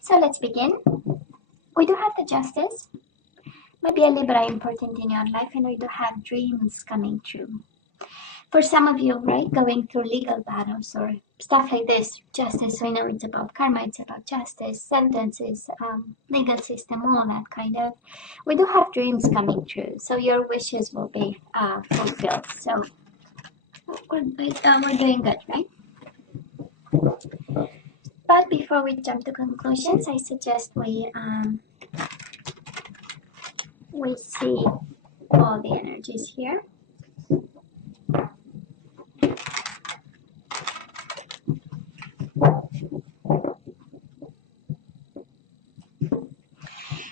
So let's begin. We do have the Justice, maybe a Libra important in your life, and we do have dreams coming true. For some of you, right, going through legal battles or stuff like this, justice, we know it's about karma, it's about justice, sentences, legal system, all that kind of. We do have dreams coming true, so your wishes will be fulfilled. So we're doing good, right? But before we jump to conclusions, I suggest we see all the energies here.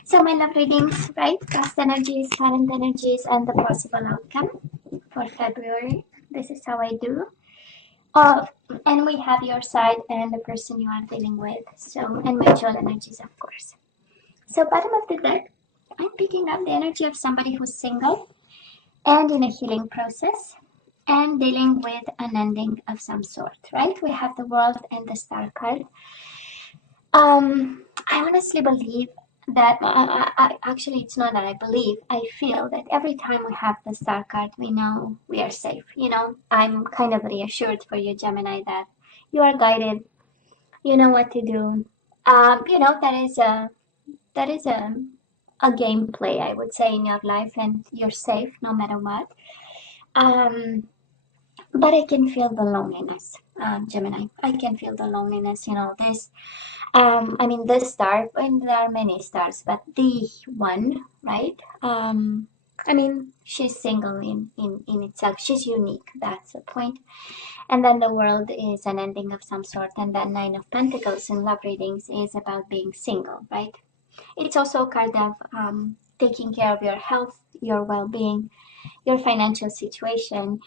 So my love readings, right? Past energies, current energies, and the possible outcome for February. This is how I do. And we have your side and the person you are dealing with. So, and mutual energies, of course. So bottom of the deck, I'm picking up the energy of somebody who's single and in a healing process and dealing with an ending of some sort, right? We have the World and the Star card. I honestly believe that actually it's not that I believe, I feel that every time we have the Star card, we know we are safe. You know, I'm kind of reassured for you, Gemini, that you are guided, you know what to do. You know, that is a gameplay, I would say, in your life, and you're safe no matter what. But I can feel the loneliness, Gemini. I can feel the loneliness, you know, this I mean, this star, and there are many stars, but the one, right? I mean, she's single in itself. She's unique. That's the point. And then the World is an ending of some sort. And then Nine of Pentacles in love readings is about being single, right? It's also a card of taking care of your health, your well-being, your financial situation.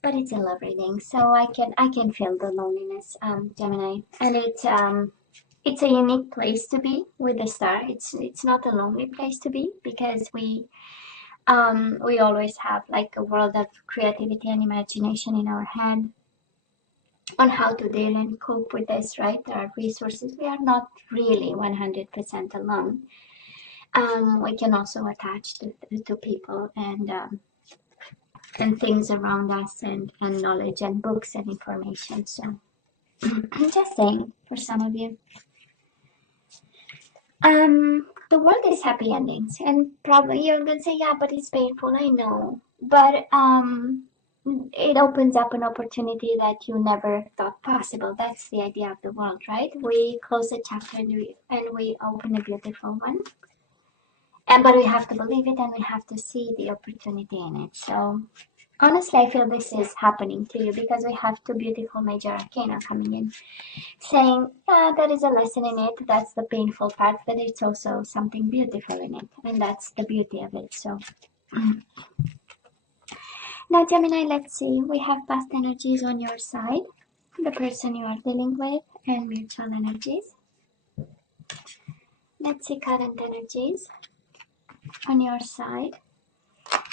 But it's a love reading, so I can feel the loneliness, Gemini, and it's a unique place to be with the star. It's not a lonely place to be because we always have like a world of creativity and imagination in our head on how to deal and cope with this, right? There are resources. We are not really 100% alone. We can also attach to people and things around us and knowledge and books and information. So I'm just saying for some of you. The world is happy endings, and probably you're gonna say, yeah, but it's painful. I know, but it opens up an opportunity that you never thought possible. That's the idea of the world, right? We close a chapter and we open a beautiful one. But we have to believe it and we have to see the opportunity in it. So honestly, I feel this is happening to you because we have two beautiful major arcana coming in, saying, yeah, there is a lesson in it. That's the painful part, but it's also something beautiful in it. And that's the beauty of it. So now, Gemini, let's see. We have past energies on your side, the person you are dealing with, and mutual energies. Let's see current energies on your side,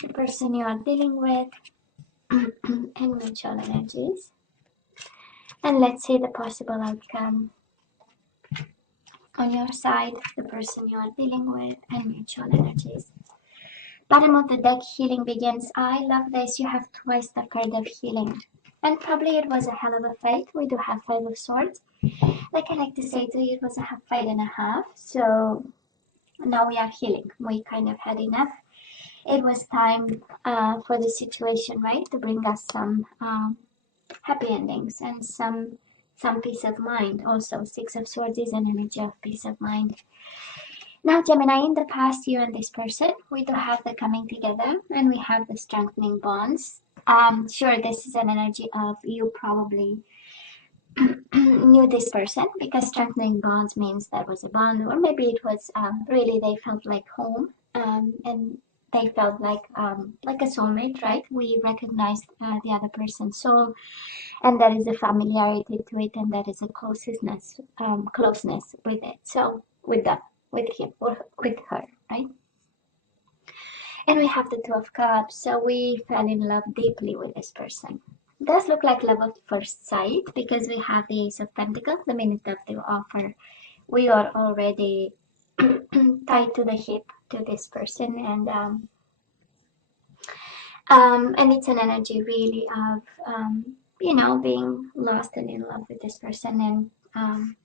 the person you are dealing with, and mutual energies. And let's see the possible outcome on your side, the person you are dealing with, and mutual energies. Bottom of the deck, healing begins. I love this. You have twice the card of healing. And probably it was a hell of a fight. We do have Five of Swords. Like I like to say to you, it was a fight and a half. So now we are healing. We kind of had enough. It was time for the situation, right? To bring us some happy endings and some peace of mind. Also, Six of Swords is an energy of peace of mind. Now, Gemini, in the past, you and this person, we do have the coming together and we have the strengthening bonds. Sure, this is an energy of you probably knew this person because strengthening bonds means there was a bond, or maybe it was really they felt like home and they felt like a soulmate, right? We recognized the other person's soul, and there is a familiarity to it, and there is a closeness with it. So with them, with him or with her, right? And we have the Two of Cups, so we fell in love deeply with this person. It does look like love at first sight because we have the Ace of Pentacles, the minute of the offer we are already tied to the hip to this person, and it's an energy really of you know, being lost and in love with this person, and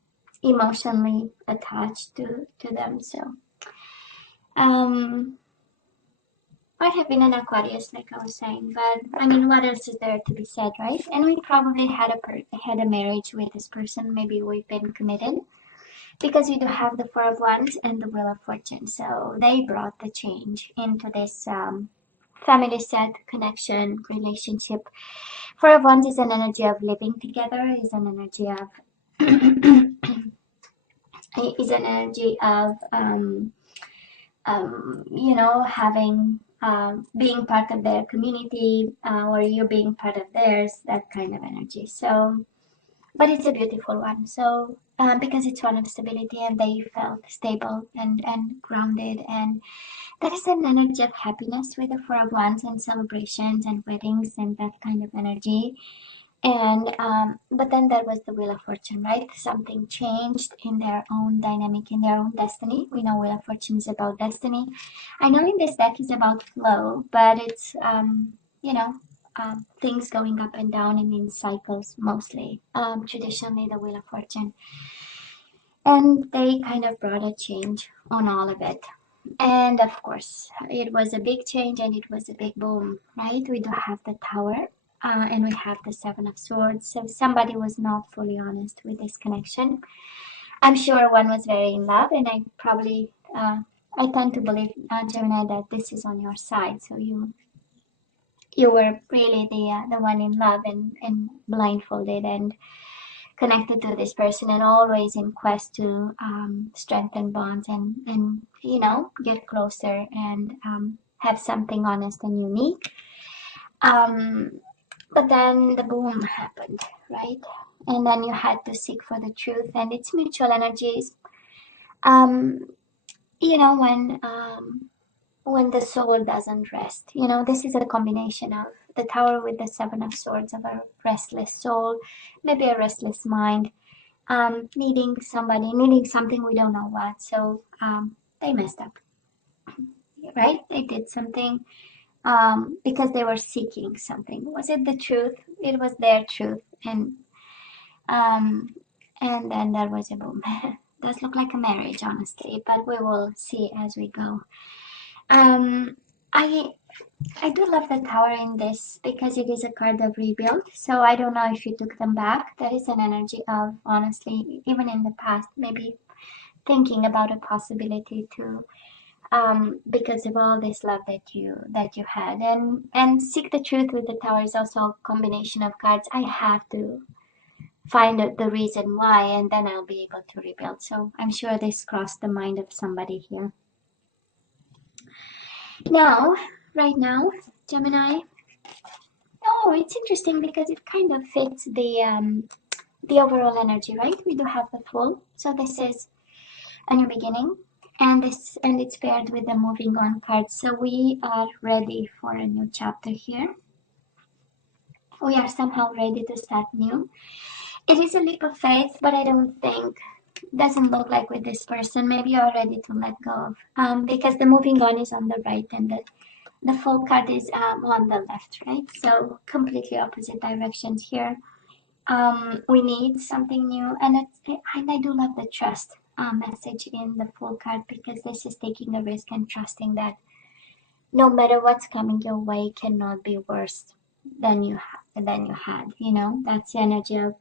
emotionally attached to them. So might have been an Aquarius, like I was saying, but I mean, what else is there to be said, right? And we probably had a marriage with this person. Maybe we've been committed, because we do have the Four of Wands and the Wheel of Fortune. So they brought the change into this family set, connection, relationship. Four of Wands is an energy of living together, is an energy of is an energy of you know, having being part of their community, or you being part of theirs, that kind of energy. So, but it's a beautiful one. So because it's one of stability, and they felt stable and grounded, and that is an energy of happiness with the Four of Wands, and celebrations and weddings and that kind of energy. And but then there was the Wheel of Fortune, right? Something changed in their own dynamic, in their own destiny. We know Wheel of Fortune is about destiny. I know in this deck is about flow, but it's you know, things going up and down and in cycles mostly. Traditionally the Wheel of Fortune, and they kind of brought a change on all of it. And of course it was a big change, and it was a big boom, right? We do have the Tower, and we have the Seven of Swords. So somebody was not fully honest with this connection. I'm sure one was very in love, and I probably I tend to believe, Gemini, that this is on your side. So you were really the one in love, and blindfolded and connected to this person, and always in quest to strengthen bonds, and you know, get closer, and have something honest and unique. But then the boom happened, right? And then you had to seek for the truth, and it's mutual energies. You know, when the soul doesn't rest, you know, this is a combination of the Tower with the Seven of Swords, of a restless soul, maybe a restless mind, needing somebody, needing something, we don't know what. So they messed up, right? They did something because they were seeking something. Was it the truth? It was their truth, um, and then there was a boom. Does look like a marriage, honestly, but we will see as we go. Um, I I do love the Tower in this because it is a card of rebuild. So I don't know if you took them back. There is an energy of, honestly, even in the past, maybe thinking about a possibility to, because of all this love that you had, and seek the truth with the Tower is also a combination of cards. I have to find out the reason why, and then I'll be able to rebuild. So I'm sure this crossed the mind of somebody here. Now, right now, Gemini. Oh, it's interesting because it kind of fits the overall energy, right? We do have the Fool, so this is a new beginning, and it's paired with the moving on card. So we are ready for a new chapter here. We are somehow ready to start new. It is a leap of faith, but I don't think, doesn't look like with this person. Maybe you are ready to let go of, because the moving on is on the right, and the Fool card is on the left, right? So completely opposite directions here. We need something new, and I do love the trust message in the Fool card, because this is taking a risk and trusting that no matter what's coming your way cannot be worse than you had. You know, that's the energy of,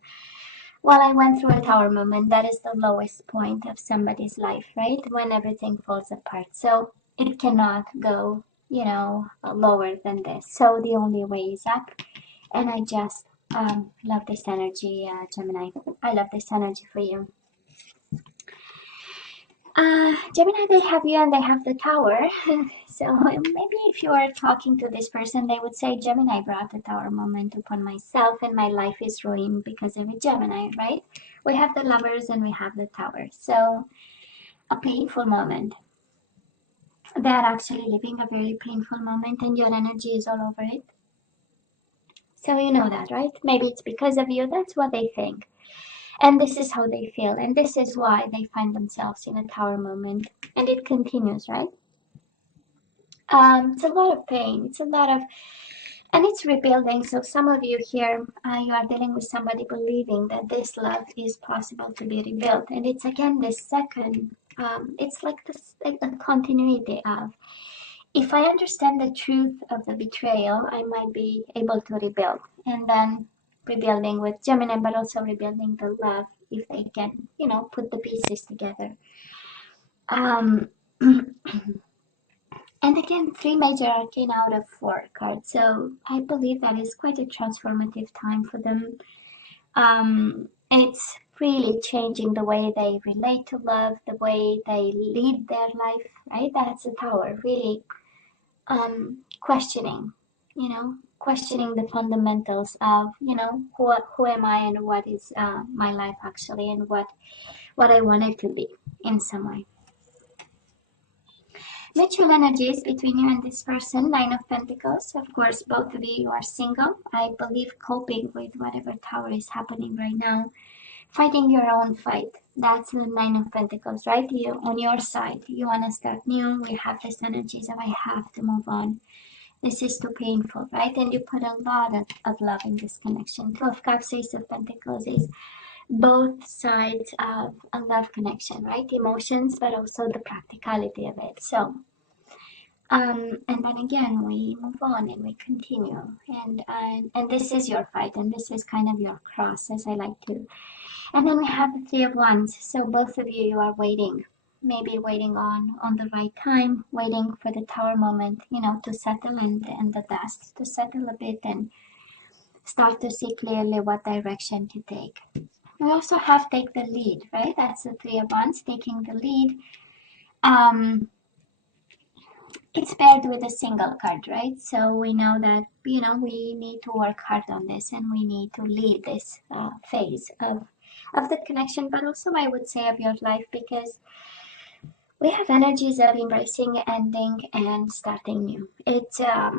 well, I went through a Tower moment. That is the lowest point of somebody's life, right? When everything falls apart. So it cannot go, you know, lower than this. So the only way is up, and I just love this energy, Gemini. I love this energy for you. Gemini, they have you and they have the Tower. So maybe if you are talking to this person, they would say, Gemini brought the Tower moment upon myself, and my life is ruined because of a Gemini, right? We have the Lovers and we have the Tower. So a painful moment. They are actually living a very painful moment, and your energy is all over it. So you know that, right? Maybe it's because of you. That's what they think. And this is how they feel, and this is why they find themselves in a Tower moment, and it continues, right? It's a lot of pain, it's a lot of, and it's rebuilding. So some of you here, you are dealing with somebody believing that this love is possible to be rebuilt, and it's again this second, it's like this, like a continuity of, if I understand the truth of the betrayal, I might be able to rebuild, and then rebuilding with Gemini, but also rebuilding the love if they can, you know, put the pieces together. Um, and again, 3 major arcane out of 4 cards, so I believe that is quite a transformative time for them. And it's really changing the way they relate to love, the way they lead their life, right? That's a Tower, really questioning, you know, questioning the fundamentals of, you know, who am I and what is my life actually, and what I want it to be in some way. Mutual energies between you and this person, 9 of Pentacles. Of course, both of you are single. I believe coping with whatever Tower is happening right now. Fighting your own fight. That's the 9 of Pentacles, right? You, on your side, you want to start new. We have this energies of I have to move on. This is too painful, right? And you put a lot of love in this connection. 2 of Cups, Ace of Pentacles is both sides of a love connection, right? Emotions, but also the practicality of it. So, and then again, we move on and we continue. And this is your fight, and this is kind of your cross, as I like to. And then we have the 3 of Wands. So both of you are waiting. Maybe waiting on the right time, waiting for the Tower moment, you know, to settle and the dust to settle a bit and start to see clearly what direction to take. We also have take the lead, right? That's the 3 of Wands, taking the lead. It's paired with a single card, right? So we know that, you know, we need to work hard on this, and we need to lead this phase of the connection, but also I would say of your life, because we have energies of embracing, ending, and starting new. It's a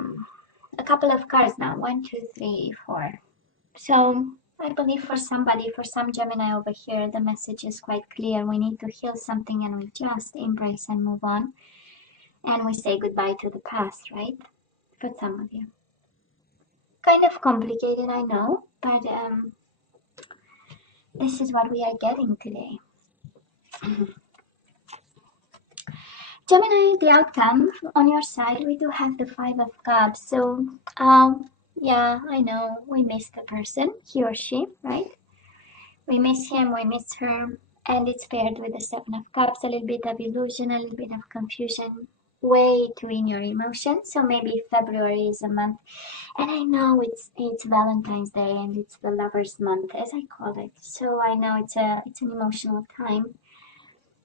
couple of cards now, 1, 2, 3, 4. So I believe for somebody, for some Gemini over here, the message is quite clear. We need to heal something, and we just embrace and move on. And we say goodbye to the past, right? For some of you. Kind of complicated, I know, but this is what we are getting today. Gemini, the outcome on your side, we do have the 5 of Cups. So, yeah, I know we miss the person, he or she, right? We miss him, we miss her, and it's paired with the 7 of Cups, a little bit of illusion, a little bit of confusion, way too in your emotions. So maybe February is a month, and I know it's Valentine's Day and it's the lovers month, as I call it. So I know it's an emotional time,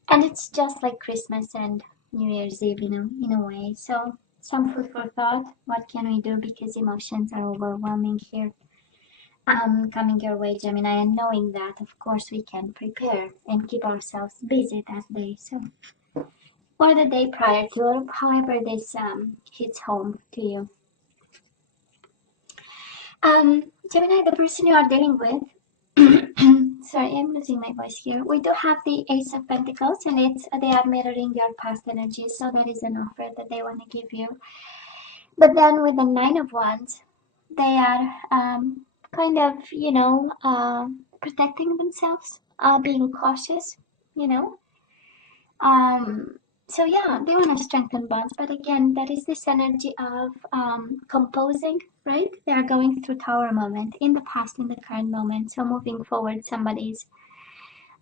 and it's just like Christmas and New Year's Eve, you know, in a way. So some food for thought. What can we do? Because emotions are overwhelming here. Coming your way, Gemini, and knowing that, of course, we can prepare and keep ourselves busy that day. So, or the day prior to, or however this hits home to you. Gemini, the person you are dealing with. Sorry, I'm losing my voice here. We do have the Ace of Pentacles, and they are mirroring your past energies, so that is an offer that they want to give you. But then with the 9 of Wands, they are kind of, you know, protecting themselves, being cautious, you know. So yeah, they want to strengthen bonds, but again, that is this energy of composing, right? They are going through Tower moment in the past, in the current moment. So moving forward, somebody's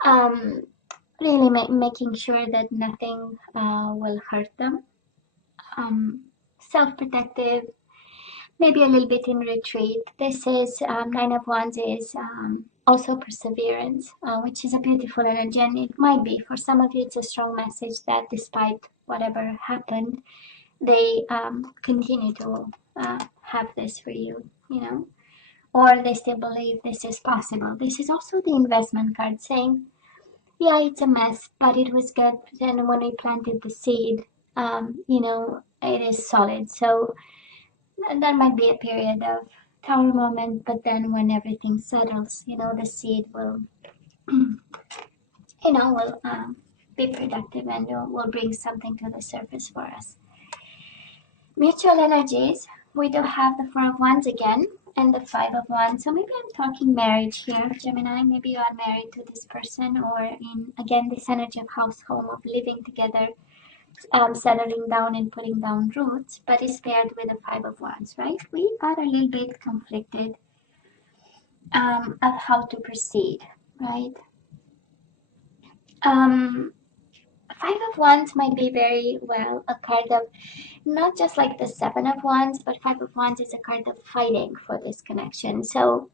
really making sure that nothing will hurt them. Self-protective, maybe a little bit in retreat. This is 9 of Wands is also perseverance, which is a beautiful energy, and it might be for some of you it's a strong message that despite whatever happened, they continue to have this for you, you know, or they still believe this is possible. This is also the investment card saying, yeah, it's a mess, but it was good. Then when we planted the seed, you know, it is solid. So and there might be a period of Tower moment, but then when everything settles, you know, the seed will will be productive and will bring something to the surface for us. Mutual energies, we do have the Four of Wands again and the Five of Wands. So maybe I'm talking marriage here, Gemini. Maybe you are married to this person, or in, again, this energy of household, of living together, settling down and putting down roots, but it's paired with the Five of Wands, right? We are a little bit conflicted of how to proceed, right? Five of Wands might be very well a card of not just like the Seven of Wands, but Five of Wands is a card of fighting for this connection. So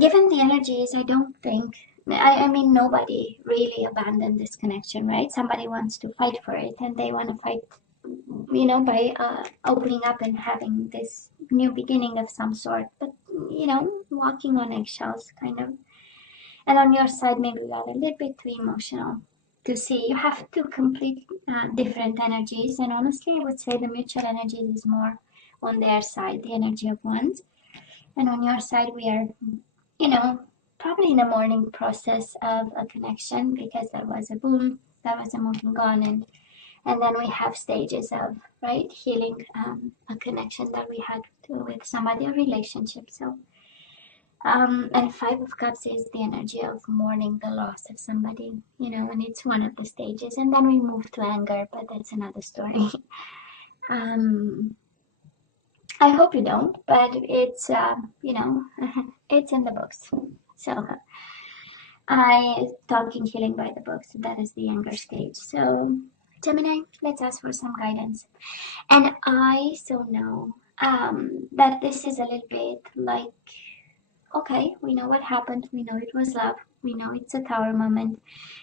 given the energies, I don't think, I mean, nobody really abandoned this connection, right? Somebody wants to fight for it, and they want to fight, by opening up and having this new beginning of some sort, but, walking on eggshells, kind of. And on your side, maybe you are a little bit too emotional to see. You have two complete different energies, and honestly, I would say the mutual energy is more on their side, the energy of Wands. And on your side, we are, probably in a mourning process of a connection, because there was a boom, there was a moving on, and then we have stages of, right, healing a connection that we had with somebody, a relationship. So and Five of Cups is the energy of mourning the loss of somebody, and it's one of the stages. And then we move to anger, but that's another story. I hope you don't, but it's, it's in the books. So I talking healing by the books, that is the anger stage. So Gemini, let's ask for some guidance. And I so know that this is a little bit like, okay, we know what happened, we know it was love, we know it's a Tower moment,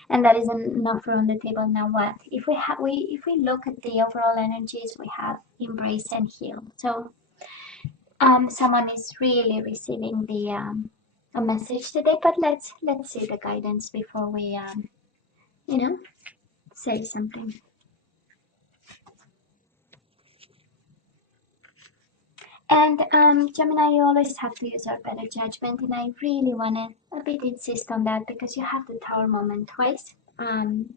and that is an offer on the table. Now what? If we look at the overall energies, we have embrace and heal. So someone is really receiving the a message today, but let's see the guidance before we say something. And Gemini, you always have to use your better judgment, and I really want to a bit insist on that, because you have the Tower moment twice. And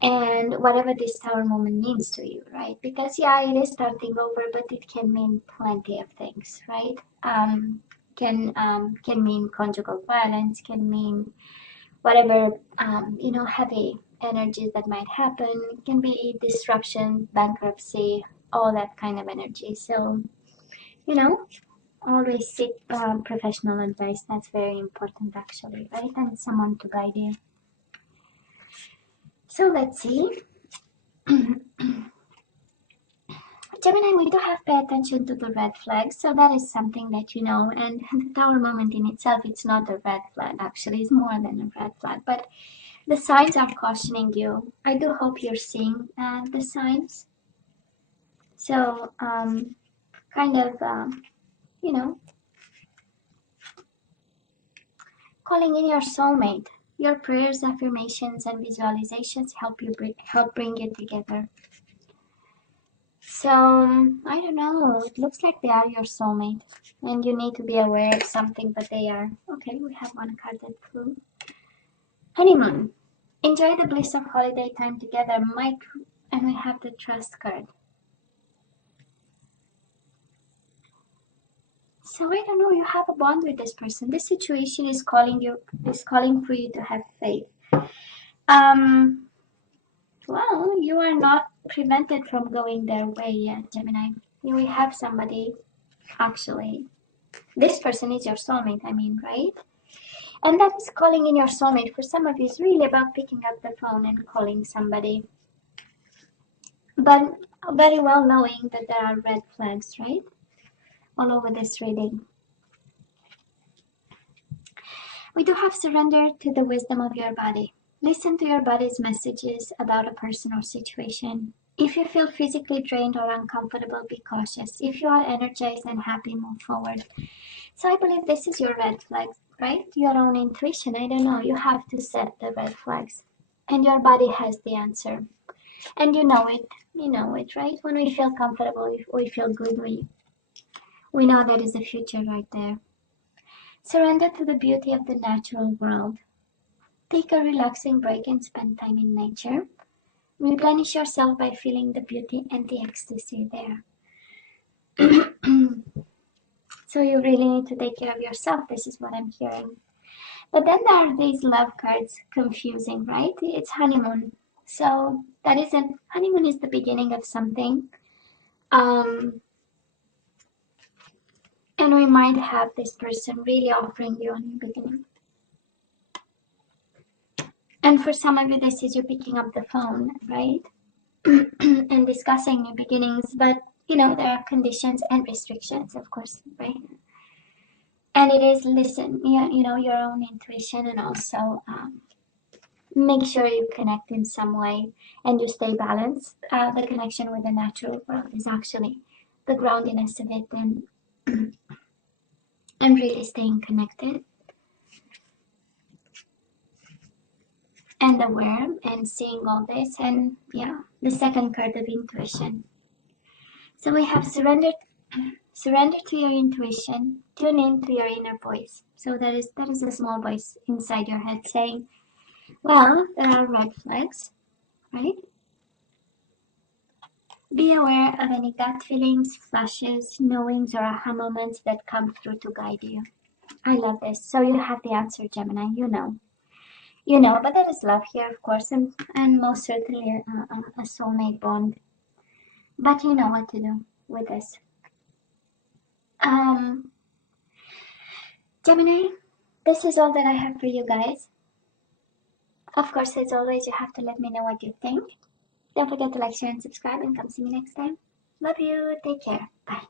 whatever this Tower moment means to you, right? Because yeah, it is starting over, but it can mean plenty of things, right? Can mean conjugal violence, can mean whatever heavy energies that might happen. It can be disruption, bankruptcy, all that kind of energy. So always seek professional advice. That's very important, actually, right? And someone to guide you. So let's see. Gemini, we do have to pay attention to the red flags. So that is something that and the Tower moment in itself, it's not a red flag, actually. It's more than a red flag. But the signs are cautioning you. I do hope you're seeing the signs. So kind of, calling in your soulmate. Your prayers, affirmations, and visualizations help bring it together. So I don't know. It looks like they are your soulmate, and you need to be aware of something. But they are. Okay, we have one card that flew. Honeymoon. Enjoy the bliss of holiday time together, Mike. And we have the Trust card. So I don't know, you have a bond with this person. This situation is calling for you to have faith. Well, you are not prevented from going their way yet, Gemini. We have somebody, actually. This person is your soulmate, right? And that is calling in your soulmate. For some of you, it's really about picking up the phone and calling somebody. But very well knowing that there are red flags, right? All over this reading. We do have surrender to the wisdom of your body. Listen to your body's messages about a person or situation. If you feel physically drained or uncomfortable, be cautious. If you are energized and happy, move forward. So I believe this is your red flags, right? Your own intuition. I don't know. You have to set the red flags. And your body has the answer. And you know it. You know it, right? When we feel comfortable, we feel good, we know there is a future right there. Surrender to the beauty of the natural world. Take a relaxing break and spend time in nature. Replenish yourself by feeling the beauty and the ecstasy there. So you really need to take care of yourself. This is what I'm hearing. But then there are these love cards, confusing, right? It's honeymoon. So that isn't, honeymoon is the beginning of something. And we might have this person really offering you a new beginning. And for some of you, this is you picking up the phone, right? And discussing new beginnings. But, you know, there are conditions and restrictions, of course, right? And it is listen, you know, your own intuition, and also make sure you connect in some way and you stay balanced. The connection with the natural world is actually the groundiness of it, and really staying connected and aware and seeing all this. And yeah, the second card of intuition. So we have surrender to your intuition, tune in to your inner voice. So that is a small voice inside your head saying, well, there are red flags, right? Be aware of any gut feelings, flashes, knowings, or aha moments that come through to guide you. I love this. So you have the answer, Gemini. You know. You know, but there is love here, of course, and most certainly a soulmate bond. But you know what to do with this. Gemini, this is all that I have for you guys. Of course, as always, you have to let me know what you think. Don't forget to like, share, and subscribe, and come see me next time. Love you. Take care. Bye.